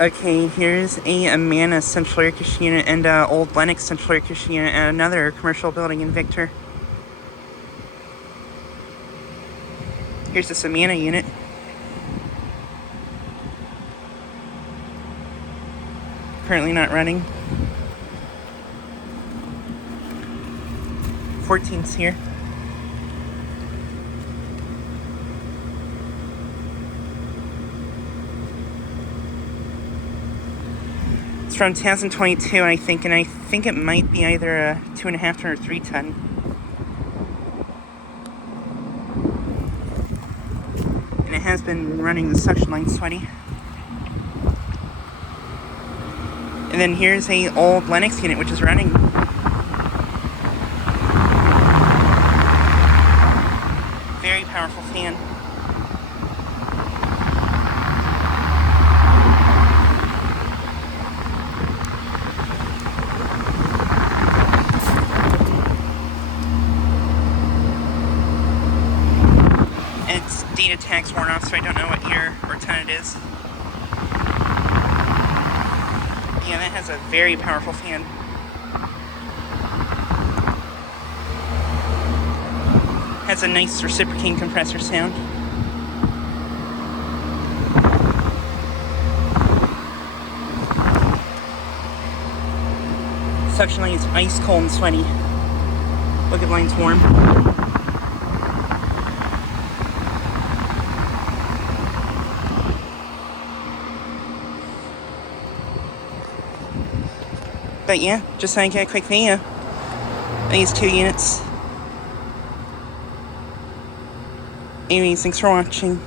Okay, here's a Amana central air conditioning unit and old Lennox central air conditioning unit at another commercial building in Victor. Here's this Amana unit. Currently not running. 14's here. It's from 2022, and I think it might be either a 2.5 ton or 3 ton. And it has been running the suction line sweaty. And then here's a old Lennox unit which is running. Very powerful fan. Its data tag's worn off, so I don't know what year or ton it is. Yeah, that has a very powerful fan. Has a nice reciprocating compressor sound. Suction line is ice cold and sweaty. Look, line's warm. But yeah, just so I get a quick video. These 2 units. Anyways, thanks for watching.